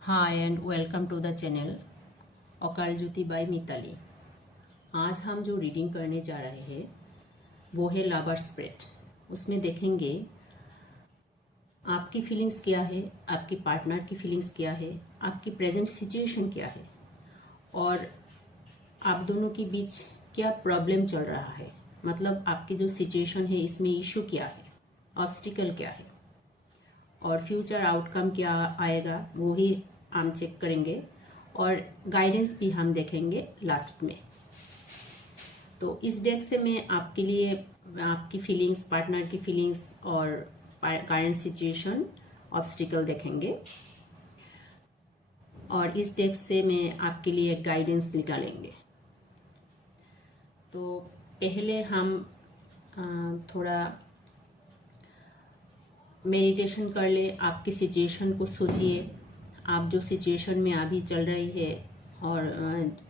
Hi and welcome to the channel Akal Jyoti bye Mitali. आज हम जो रीडिंग करने जा रहे हैं वो है लवर स्प्रेड। उसमें देखेंगे आपकी फीलिंग्स क्या है, आपकी पार्टनर की फीलिंग्स क्या है, आपकी प्रेजेंट सिचुएशन क्या है और आप दोनों के बीच क्या प्रॉब्लम चल रहा है। मतलब आपकी जो सिचुएशन है इसमें इशू क्या है, ऑब्स्टिकल क्या है और फ्यूचर आउटकम क्या आएगा वो ही हम चेक करेंगे और गाइडेंस भी हम देखेंगे लास्ट में। तो इस डेक से मैं आपके लिए आपकी फीलिंग्स, पार्टनर की फीलिंग्स और करंट सिचुएशन, ऑब्स्टिकल देखेंगे और इस डेक से मैं आपके लिए एक गाइडेंस निकालेंगे। तो पहले हम थोड़ा मेडिटेशन कर ले। आपकी सिचुएशन को सोचिए, आप जो सिचुएशन में अभी चल रही है और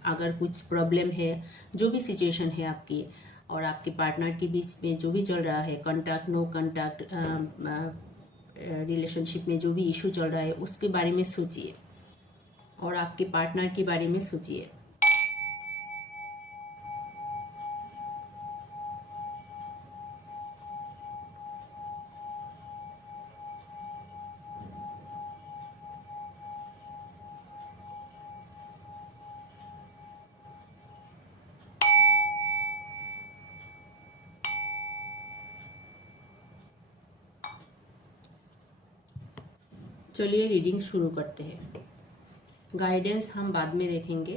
अगर कुछ प्रॉब्लम है, जो भी सिचुएशन है आपकी और आपके पार्टनर के बीच में जो भी चल रहा है, कॉन्टैक्ट नो कॉन्टैक्ट रिलेशनशिप में जो भी इशू चल रहा है उसके बारे में सोचिए और आपके पार्टनर के बारे में सोचिए। चलिए रीडिंग शुरू करते हैं। गाइडेंस हम बाद में देखेंगे,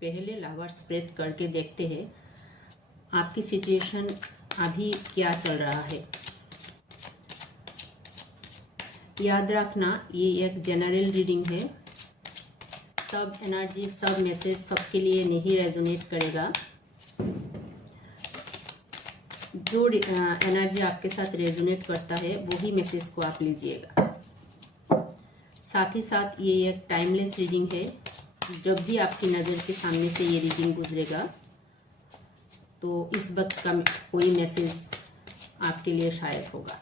पहले लवर स्प्रेड करके देखते हैं आपकी सिचुएशन अभी क्या चल रहा है। याद रखना ये एक जनरल रीडिंग है, सब एनर्जी, सब मैसेज सबके लिए नहीं रेजोनेट करेगा। जो एनर्जी आपके साथ रेजोनेट करता है वही मैसेज को आप लीजिएगा। साथ ही साथ ये एक टाइमलेस रीडिंग है। जब भी आपकी नज़र के सामने से ये रीडिंग गुजरेगा तो इस वक्त का कोई मैसेज आपके लिए शायद होगा।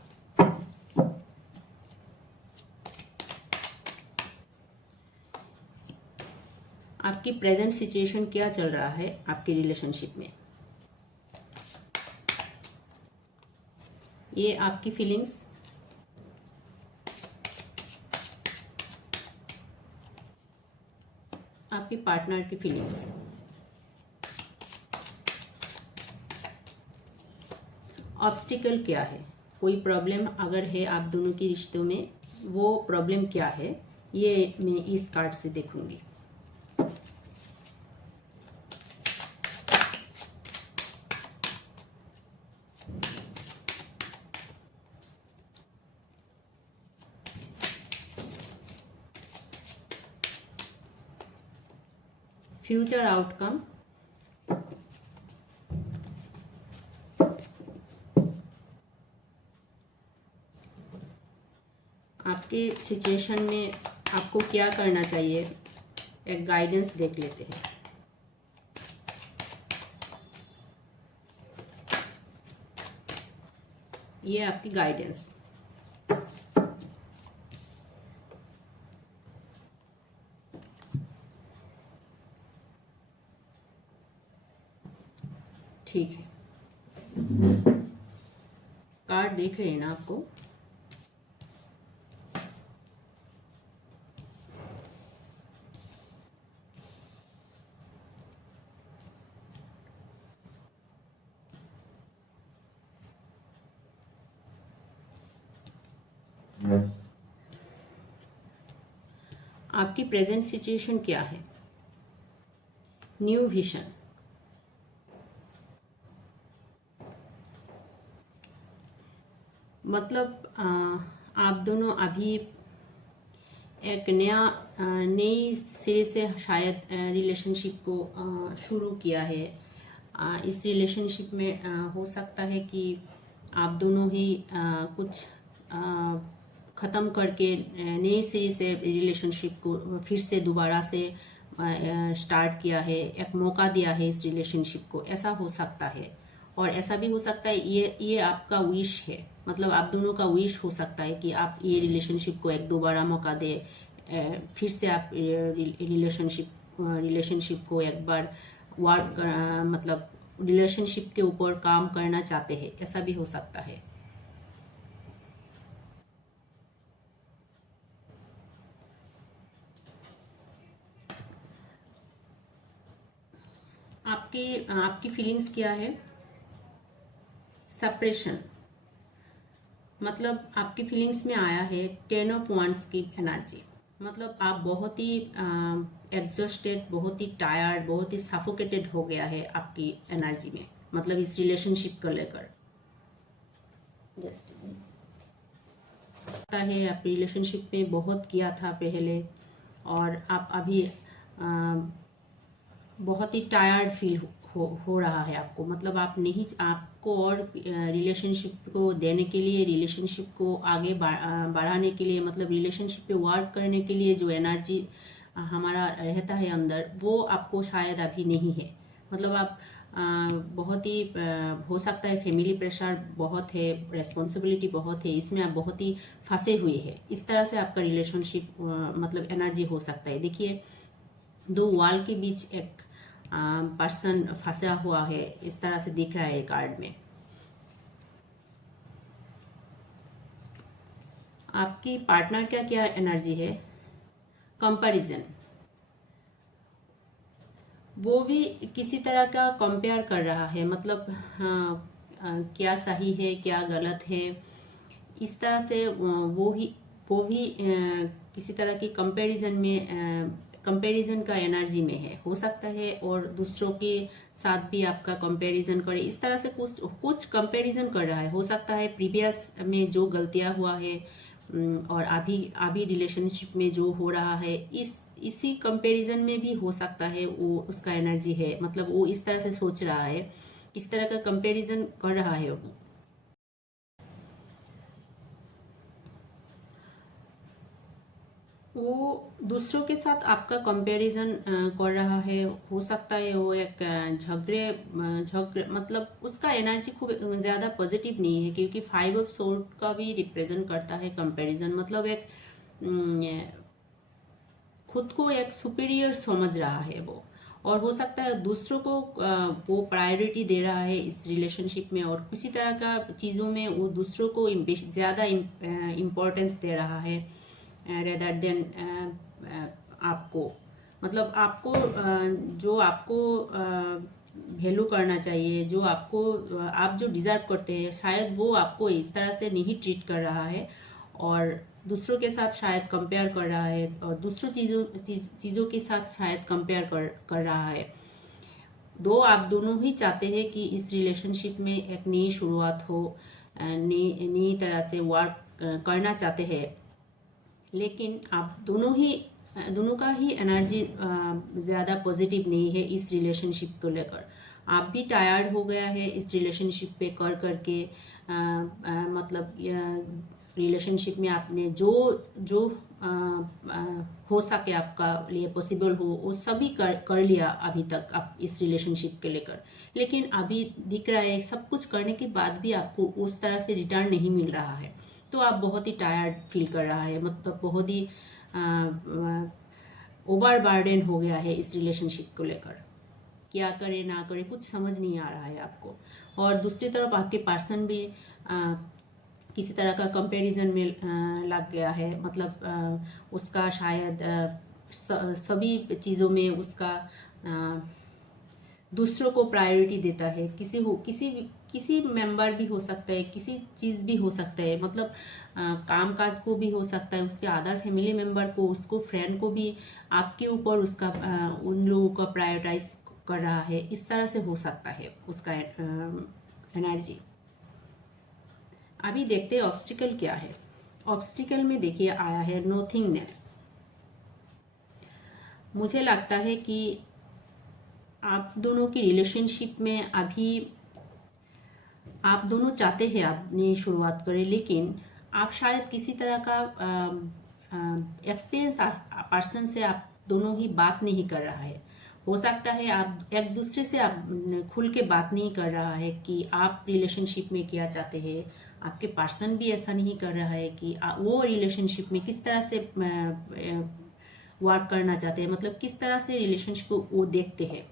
आपकी प्रेजेंट सिचुएशन क्या चल रहा है आपकी रिलेशनशिप में, ये आपकी फीलिंग्स, आपके पार्टनर की फीलिंग्स, ऑब्स्टिकल क्या है, कोई प्रॉब्लम अगर है आप दोनों के रिश्तों में, वो प्रॉब्लम क्या है, ये मैं इस कार्ड से देखूंगी। फ्यूचर आउटकम, आपके सिचुएशन में आपको क्या करना चाहिए, एक गाइडेंस देख लेते हैं। ये आपकी गाइडेंस, ठीक है। कार्ड देख रहे हैं ना आपको, आपकी प्रेजेंट सिचुएशन क्या है। न्यू विजन, मतलब आप दोनों अभी एक नई सिरे से शायद रिलेशनशिप को शुरू किया है। इस रिलेशनशिप में हो सकता है कि आप दोनों ही कुछ ख़त्म करके नई सिरे से रिलेशनशिप को फिर से दोबारा से स्टार्ट किया है, एक मौका दिया है इस रिलेशनशिप को, ऐसा हो सकता है। और ऐसा भी हो सकता है ये आपका विश है, मतलब आप दोनों का विश हो सकता है कि आप ये रिलेशनशिप को एक दोबारा मौका दे, फिर से आप रिलेशनशिप को एक बार वर्क मतलब रिलेशनशिप के ऊपर काम करना चाहते हैं, ऐसा भी हो सकता है। आपकी आपकी फीलिंग्स क्या है? सप्रेशन, मतलब आपकी फीलिंग्स में आया है 10 ऑफ wands की एनर्जी। मतलब आप बहुत ही एग्जॉस्टेड, बहुत ही टायर्ड, बहुत ही सफोकेटेड हो गया है आपकी एनर्जी में, मतलब इस रिलेशनशिप को लेकर। जस्ट लगता है आप रिलेशनशिप में बहुत किया था पहले, और आप अभी बहुत ही टायर्ड फील हो रहा है आपको। मतलब आप नहीं, आपको और रिलेशनशिप को देने के लिए, रिलेशनशिप को आगे बढ़ाने के लिए, मतलब रिलेशनशिप पे वर्क करने के लिए जो एनर्जी हमारा रहता है अंदर, वो आपको शायद अभी नहीं है। मतलब आप बहुत ही हो सकता है फैमिली प्रेशर बहुत है, रेस्पॉन्सिबिलिटी बहुत है, इसमें आप बहुत ही फंसे हुए हैं। इस तरह से आपका रिलेशनशिप मतलब एनर्जी हो सकता है। देखिए, दो वॉल के बीच एक पर्सन फंसा हुआ है, इस तरह से दिख रहा है कार्ड में। आपकी पार्टनर का क्या एनर्जी है? कंपैरिजन, वो भी किसी तरह का कंपेयर कर रहा है। मतलब क्या सही है, क्या गलत है, इस तरह से वो भी किसी तरह की कंपैरिजन का एनर्जी में है, हो सकता है। और दूसरों के साथ भी आपका कंपैरिजन करे, इस तरह से कुछ कंपैरिजन कर रहा है। हो सकता है प्रीवियस में जो गलतियां हुआ है और अभी रिलेशनशिप में जो हो रहा है, इसी कंपैरिजन में भी हो सकता है वो उसका एनर्जी है। मतलब वो इस तरह से सोच रहा है, इस तरह का कंपैरिजन कर रहा है वो दूसरों के साथ आपका कंपैरिजन कर रहा है। हो सकता है वो एक झगड़े मतलब उसका एनर्जी खूब ज़्यादा पॉजिटिव नहीं है, क्योंकि 5 ऑफ सोर्ड का भी रिप्रेजेंट करता है कंपैरिजन। मतलब एक खुद को एक सुपीरियर समझ रहा है वो, और हो सकता है दूसरों को वो प्रायोरिटी दे रहा है इस रिलेशनशिप में, और किसी तरह का चीज़ों में वो दूसरों को ज़्यादा इम्पोर्टेंस दे रहा है रेदर देन आपको। मतलब आपको जो आपको वैल्यू करना चाहिए, जो आपको आप जो डिजर्व करते हैं, शायद वो आपको इस तरह से नहीं ट्रीट कर रहा है, और दूसरों के साथ शायद कंपेयर कर रहा है, और दूसरों चीज़ों के साथ शायद कंपेयर कर रहा है। आप दोनों ही चाहते हैं कि इस रिलेशनशिप में एक नई शुरुआत हो, नई तरह से वर्क करना चाहते हैं, लेकिन आप दोनों का ही एनर्जी ज़्यादा पॉजिटिव नहीं है इस रिलेशनशिप को लेकर। आप भी टायर्ड हो गया है इस रिलेशनशिप पे कर करके। मतलब रिलेशनशिप में आपने जो जो हो सके आपका लिए पॉसिबल हो, वो सभी कर लिया अभी तक आप इस रिलेशनशिप के लेकर। लेकिन अभी दिख रहा है सब कुछ करने के बाद भी आपको उस तरह से रिटर्न नहीं मिल रहा है, तो आप बहुत ही टायर्ड फील कर रहा है। मतलब बहुत ही ओवर बर्डन हो गया है इस रिलेशनशिप को लेकर। क्या करे ना करे कुछ समझ नहीं आ रहा है आपको। और दूसरी तरफ आपके पर्सन भी किसी तरह का कंपैरिजन में लग गया है। मतलब उसका शायद सभी चीज़ों में उसका दूसरों को प्रायोरिटी देता है। किसी मेंबर भी हो सकता है, किसी चीज़ भी हो सकता है। मतलब काम काज को भी हो सकता है, उसके अदर फैमिली मेंबर को, उसको फ्रेंड को भी आपके ऊपर उसका उन लोगों का प्रायोरिटाइज कर रहा है। इस तरह से हो सकता है उसका एनर्जी। अभी देखते हैं ऑब्स्टिकल क्या है। ऑब्स्टिकल में देखिए आया है नोथिंगनेस। मुझे लगता है कि आप दोनों की रिलेशनशिप में अभी आप दोनों चाहते हैं आप नई शुरुआत करें, लेकिन आप शायद किसी तरह का एक्सपीरियंस पर्सन से आप दोनों ही बात नहीं कर रहा है। हो सकता है आप एक दूसरे से आप खुल के बात नहीं कर रहा है कि आप रिलेशनशिप में क्या चाहते हैं, आपके पर्सन भी ऐसा नहीं कर रहा है कि वो रिलेशनशिप में किस तरह से वर्क करना चाहते हैं, मतलब किस तरह से रिलेशनशिप को वो देखते हैं।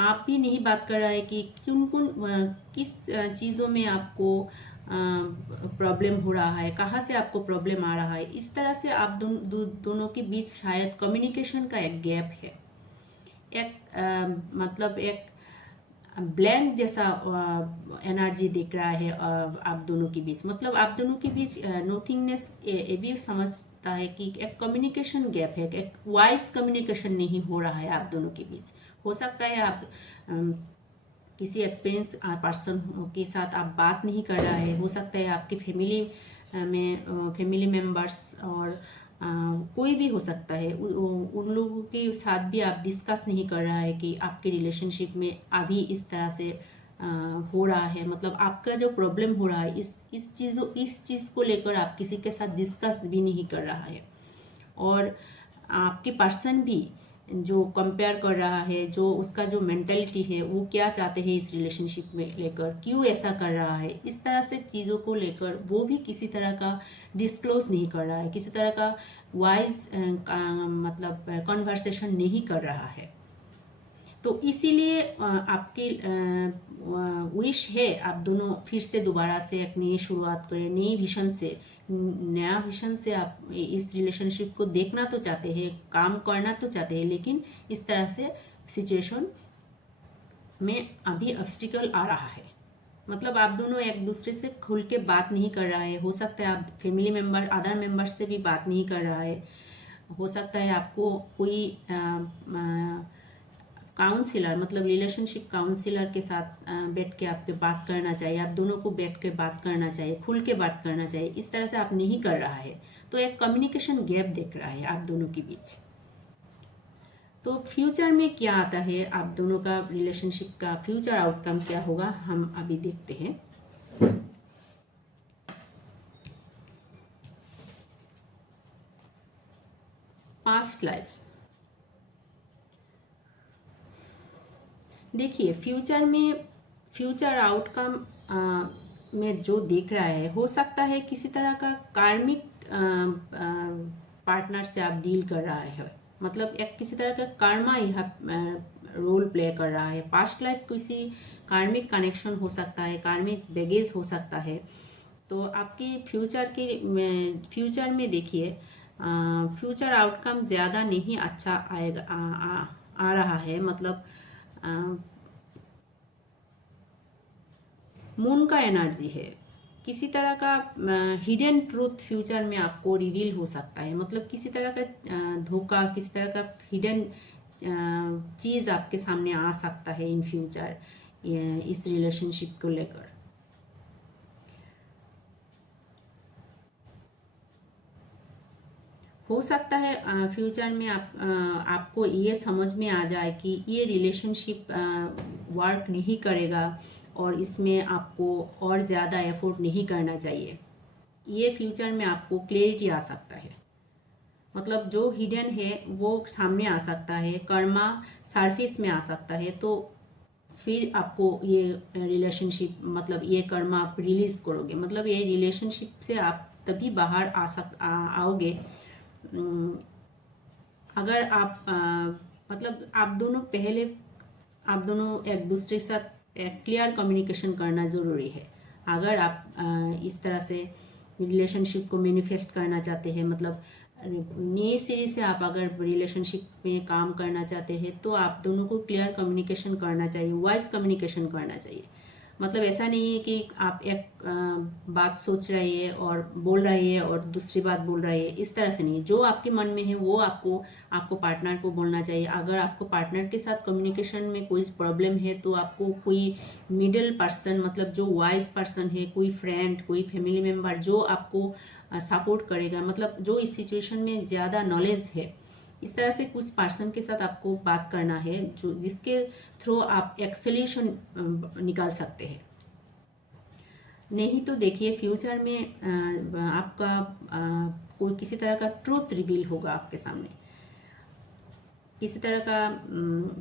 आप भी नहीं बात कर रहा है कि किस चीज़ों में आपको प्रॉब्लम हो रहा है, कहाँ से आपको प्रॉब्लम आ रहा है। इस तरह से आप दोनों के बीच शायद कम्युनिकेशन का एक गैप है, एक मतलब एक ब्लैंक जैसा एनर्जी दिख रहा है आप दोनों के बीच। मतलब आप दोनों के बीच नोथिंगनेस ये भी समझता है कि एक कम्युनिकेशन गैप है, एक वॉइस कम्युनिकेशन नहीं हो रहा है आप दोनों के बीच। हो सकता है आप किसी एक्सपीरियंस पर्सन के साथ आप बात नहीं कर रहा है। हो सकता है आपके फैमिली मेम्बर्स और कोई भी हो सकता है, उन लोगों के साथ भी आप डिस्कस नहीं कर रहा है कि आपके रिलेशनशिप में अभी इस तरह से हो रहा है। मतलब आपका जो प्रॉब्लम हो रहा है इस चीज़ को लेकर आप किसी के साथ डिस्कस भी नहीं कर रहा है। और आपके पर्सन भी जो कंपेयर कर रहा है, जो उसका जो मेंटेलिटी है, वो क्या चाहते हैं इस रिलेशनशिप में लेकर, क्यों ऐसा कर रहा है, इस तरह से चीज़ों को लेकर वो भी किसी तरह का डिस्क्लोज नहीं कर रहा है, किसी तरह का वाइज मतलब कन्वर्सेशन नहीं कर रहा है। तो इसीलिए आपकी विश है आप दोनों फिर से दोबारा से एक नई शुरुआत करें, नया विजन से आप इस रिलेशनशिप को देखना तो चाहते हैं, काम करना तो चाहते हैं, लेकिन इस तरह से सिचुएशन में अभी ऑब्स्टिकल आ रहा है। मतलब आप दोनों एक दूसरे से खुल के बात नहीं कर रहा है। हो सकता है आप फैमिली मेम्बर अदर मेम्बर से भी बात नहीं कर रहा है। हो सकता है आपको कोई काउंसिलर मतलब रिलेशनशिप काउंसिलर के साथ बैठ के आपके बात करना चाहिए, आप दोनों को बैठ के बात करना चाहिए, खुल के बात करना चाहिए। इस तरह से आप नहीं कर रहा है तो एक कम्युनिकेशन गैप दिख रहा है आप दोनों के बीच। तो फ्यूचर में क्या आता है, आप दोनों का रिलेशनशिप का फ्यूचर आउटकम क्या होगा, हम अभी देखते हैं। पास्ट लाइफ देखिए, फ्यूचर आउटकम में जो दिख रहा है, हो सकता है किसी तरह का कार्मिक पार्टनर से आप डील कर रहा है। मतलब एक किसी तरह का कर्मा यह रोल प्ले कर रहा है। पास्ट लाइफ किसी कार्मिक कनेक्शन हो सकता है, कार्मिक बैगेज हो सकता है। तो आपकी फ्यूचर में देखिए, फ्यूचर आउटकम ज़्यादा नहीं अच्छा आएगा, आ रहा है। मतलब मून का एनर्जी है, किसी तरह का हिडन ट्रूथ फ्यूचर में आपको रिवील हो सकता है। मतलब किसी तरह का धोखा, किसी तरह का हिडन चीज़ आपके सामने आ सकता है इन फ्यूचर इस रिलेशनशिप को लेकर। हो सकता है फ्यूचर में आपको ये समझ में आ जाए कि ये रिलेशनशिप वर्क नहीं करेगा और इसमें आपको और ज़्यादा एफर्ट नहीं करना चाहिए। ये फ्यूचर में आपको क्लैरिटी आ सकता है। मतलब जो हिडन है वो सामने आ सकता है, कर्मा सरफेस में आ सकता है। तो फिर आपको ये रिलेशनशिप मतलब ये कर्मा आप रिलीज करोगे। मतलब ये रिलेशनशिप से आप तभी बाहर आओगे अगर आप मतलब आप दोनों एक दूसरे के साथ एक क्लियर कम्युनिकेशन करना ज़रूरी है। अगर आप इस तरह से रिलेशनशिप को मैनिफेस्ट करना चाहते हैं, मतलब नई सीरीज से आप अगर रिलेशनशिप में काम करना चाहते हैं, तो आप दोनों को क्लियर कम्युनिकेशन करना चाहिए, वॉइस कम्युनिकेशन करना चाहिए। मतलब ऐसा नहीं है कि आप एक बात सोच रहे हैं और बोल रहे हैं और दूसरी बात बोल रहे हैं, इस तरह से नहीं। जो आपके मन में है वो आपको पार्टनर को बोलना चाहिए। अगर आपको पार्टनर के साथ कम्युनिकेशन में कोई प्रॉब्लम है तो आपको कोई मिडिल पर्सन मतलब जो वाइज पर्सन है, कोई फ्रेंड, कोई फैमिली मेम्बर जो आपको सपोर्ट करेगा, मतलब जो इस सिचुएशन में ज़्यादा नॉलेज है, इस तरह से कुछ पर्सन के साथ आपको बात करना है जो जिसके थ्रू आप एक सोल्यूशन निकाल सकते हैं। नहीं तो देखिए फ्यूचर में आपका कोई किसी तरह का ट्रूथ रिवील होगा आपके सामने। किसी तरह का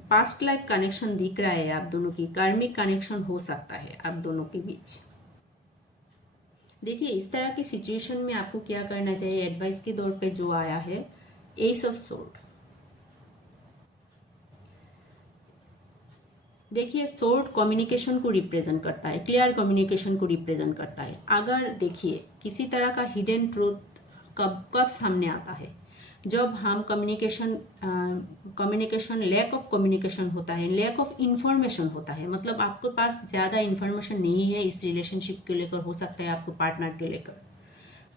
पास्ट लाइफ कनेक्शन दिख रहा है आप दोनों की, कार्मिक कनेक्शन हो सकता है आप दोनों के बीच। देखिए इस तरह की सिचुएशन में आपको क्या करना चाहिए, एडवाइस के तौर पे जो आया है एस ऑफ सोर्ड। देखिए सोर्ड कम्युनिकेशन को रिप्रेजेंट करता है, क्लियर कम्युनिकेशन को रिप्रेजेंट करता है। अगर देखिए किसी तरह का हिडन ट्रूथ कब कब सामने आता है, जब हम कम्युनिकेशन लैक ऑफ कम्युनिकेशन होता है, लैक ऑफ इंफॉर्मेशन होता है, मतलब आपके पास ज़्यादा इंफॉर्मेशन नहीं है इस रिलेशनशिप के लेकर, हो सकता है आपको पार्टनर के लेकर।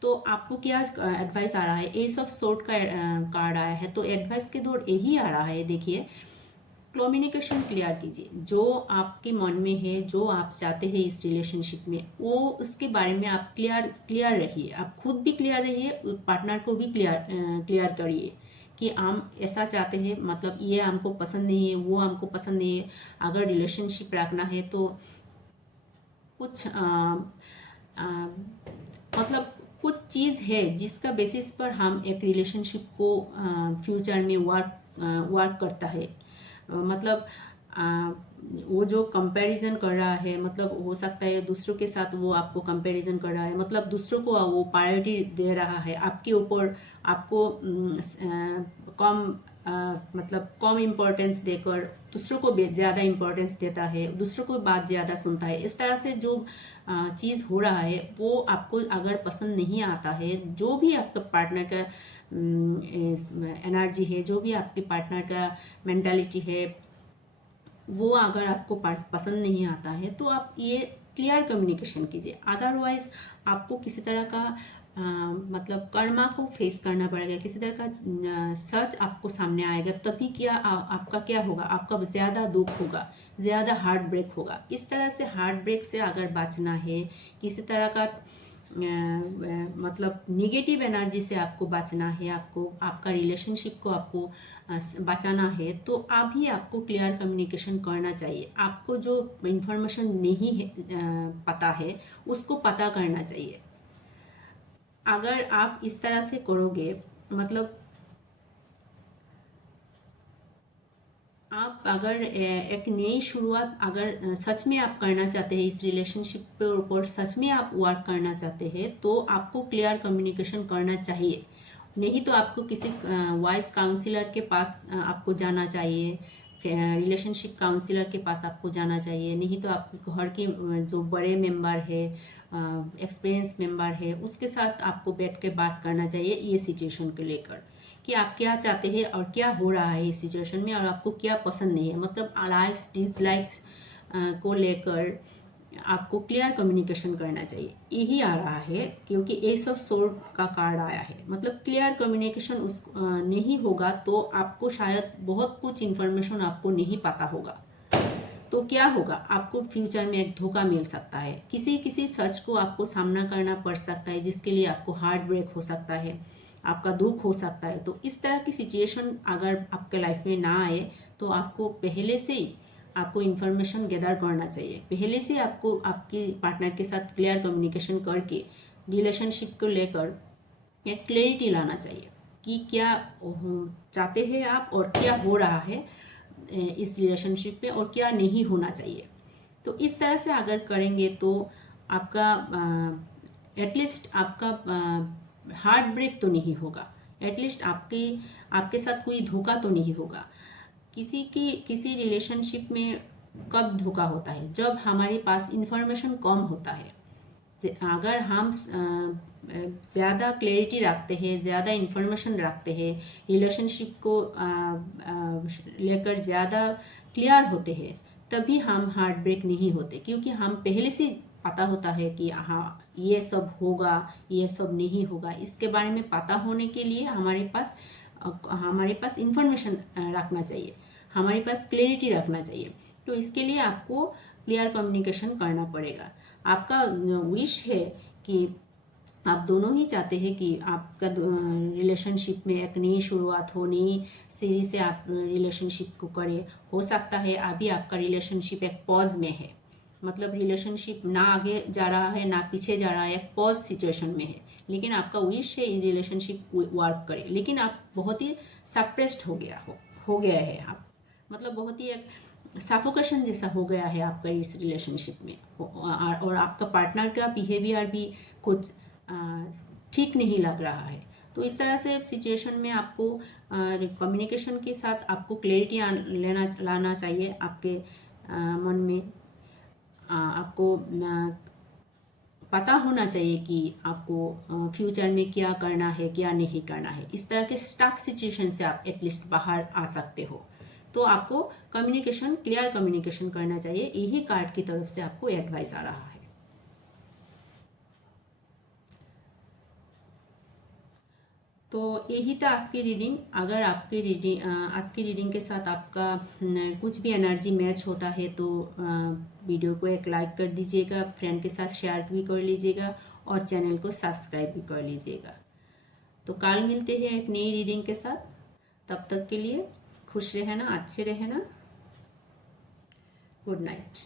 तो आपको क्या एडवाइस आ रहा है, एस ऑफ सोर्ड का कार्ड आया है, तो एडवाइस के दौर यही आ रहा है। देखिए कम्युनिकेशन क्लियर कीजिए, जो आपके मन में है, जो आप चाहते हैं इस रिलेशनशिप में, वो उसके बारे में आप क्लियर रहिए। आप खुद भी क्लियर रहिए, पार्टनर को भी क्लियर करिए कि हम ऐसा चाहते हैं, मतलब ये हमको पसंद नहीं है, वो हमको पसंद नहीं है। अगर रिलेशनशिप रखना है तो कुछ मतलब कुछ चीज़ है जिसका बेसिस पर हम एक रिलेशनशिप को फ्यूचर में वर्क करता है। मतलब वो जो कंपैरिजन कर रहा है, मतलब हो सकता है दूसरों के साथ वो आपको कंपैरिजन कर रहा है, मतलब दूसरों को वो प्रायोरिटी दे रहा है आपके ऊपर, आपको मतलब कम इम्पोर्टेंस देकर दूसरों को ज़्यादा इम्पोर्टेंस देता है, दूसरों को बात ज़्यादा सुनता है। इस तरह से जो चीज़ हो रहा है वो आपको अगर पसंद नहीं आता है, जो भी आपका पार्टनर का एनर्जी है, जो भी आपके पार्टनर का मेंटालिटी है, वो अगर आपको पसंद नहीं आता है तो आप ये क्लियर कम्युनिकेशन कीजिए। अदरवाइज आपको किसी तरह का मतलब कर्मा को फेस करना पड़ेगा, किसी तरह का सच आपको सामने आएगा, तभी क्या आपका क्या होगा, आपका ज़्यादा दुख होगा, ज़्यादा हार्ट ब्रेक होगा। इस तरह से हार्ट ब्रेक से अगर बचना है, किसी तरह का मतलब निगेटिव एनर्जी से आपको बचना है, आपको आपका रिलेशनशिप को आपको बचाना है, तो अभी आपको क्लियर कम्युनिकेशन करना चाहिए। आपको जो इंफॉर्मेशन नहीं है पता है, उसको पता करना चाहिए। अगर आप इस तरह से करोगे, मतलब आप अगर एक नई शुरुआत अगर सच में आप करना चाहते हैं, इस रिलेशनशिप के ऊपर सच में आप वर्क करना चाहते हैं, तो आपको क्लियर कम्युनिकेशन करना चाहिए। नहीं तो आपको किसी वाइज काउंसलर के पास आपको जाना चाहिए, रिलेशनशिप काउंसलर के पास आपको जाना चाहिए। नहीं तो आपके घर के जो बड़े मेंबर है, एक्सपीरियंस मेंबर है, उसके साथ आपको बैठ के बात करना चाहिए ये सिचुएशन को लेकर, कि आप क्या चाहते हैं और क्या हो रहा है इस सिचुएशन में, और आपको क्या पसंद नहीं है, मतलब लाइक्स डिसलाइक्स को लेकर आपको क्लियर कम्युनिकेशन करना चाहिए। यही आ रहा है, क्योंकि एस ऑफ सोर्ड का कार्ड आया है, मतलब क्लियर कम्युनिकेशन नहीं होगा तो आपको शायद बहुत कुछ इन्फॉर्मेशन आपको नहीं पता होगा, तो क्या होगा, आपको फ्यूचर में एक धोखा मिल सकता है, किसी सच को आपको सामना करना पड़ सकता है, जिसके लिए आपको हार्ट ब्रेक हो सकता है, आपका दुख हो सकता है। तो इस तरह की सिचुएशन अगर आपके लाइफ में ना आए, तो आपको पहले से ही आपको इन्फॉर्मेशन गैदर करना चाहिए, पहले से आपको आपके पार्टनर के साथ क्लियर कम्युनिकेशन करके रिलेशनशिप को लेकर एक क्लैरिटी लाना चाहिए कि क्या चाहते हैं आप और क्या हो रहा है इस रिलेशनशिप में और क्या नहीं होना चाहिए। तो इस तरह से अगर करेंगे तो आपका एटलीस्ट आपका हार्ट ब्रेक तो नहीं होगा, एटलीस्ट आपके साथ कोई धोखा तो नहीं होगा। किसी रिलेशनशिप में कब धोखा होता है, जब हमारे पास इंफॉर्मेशन कम होता है। अगर हम ज़्यादा क्लैरिटी रखते हैं, ज़्यादा इंफॉर्मेशन रखते हैं, रिलेशनशिप को लेकर ज़्यादा क्लियर होते हैं, तभी हम हार्ट ब्रेक नहीं होते, क्योंकि हम पहले से पता होता है कि हाँ ये सब होगा, ये सब नहीं होगा। इसके बारे में पता होने के लिए हमारे पास इंफॉर्मेशन रखना चाहिए, हमारे पास क्लैरिटी रखना चाहिए। तो इसके लिए आपको क्लियर कम्युनिकेशन करना पड़ेगा। आपका विश है कि आप दोनों ही चाहते हैं कि आपका रिलेशनशिप में एक नई शुरुआत हो, नई सीढ़ी से आप रिलेशनशिप को करें। हो सकता है अभी आपका रिलेशनशिप एक पॉज में है, मतलब रिलेशनशिप ना आगे जा रहा है ना पीछे जा रहा है, एक पॉज सिचुएशन में है, लेकिन आपका विश है रिलेशनशिप वर्क करे, लेकिन आप बहुत ही सप्रेस्ड हो हो गया है, आप मतलब बहुत ही एक सफोकेशन जैसा हो गया है आपका इस रिलेशनशिप में, और आपका पार्टनर का बिहेवियर भी कुछ ठीक नहीं लग रहा है। तो इस तरह से सिचुएशन में आपको कम्युनिकेशन के साथ आपको क्लैरिटी लाना चाहिए आपके मन में। आपको पता होना चाहिए कि आपको फ्यूचर में क्या करना है, क्या नहीं करना है। इस तरह के स्टक सिचुएशन से आप एटलीस्ट बाहर आ सकते हो। तो आपको कम्युनिकेशन, क्लियर कम्युनिकेशन करना चाहिए, यही कार्ड की तरफ से आपको एडवाइस आ रहा है। तो यही था आज की रीडिंग। अगर आपकी आज की रीडिंग के साथ आपका कुछ भी एनर्जी मैच होता है तो वीडियो को एक लाइक कर दीजिएगा, फ्रेंड के साथ शेयर भी कर लीजिएगा और चैनल को सब्सक्राइब भी कर लीजिएगा। तो कल मिलते हैं एक नई रीडिंग के साथ। तब तक के लिए खुश रहना, अच्छे रहना। Good night.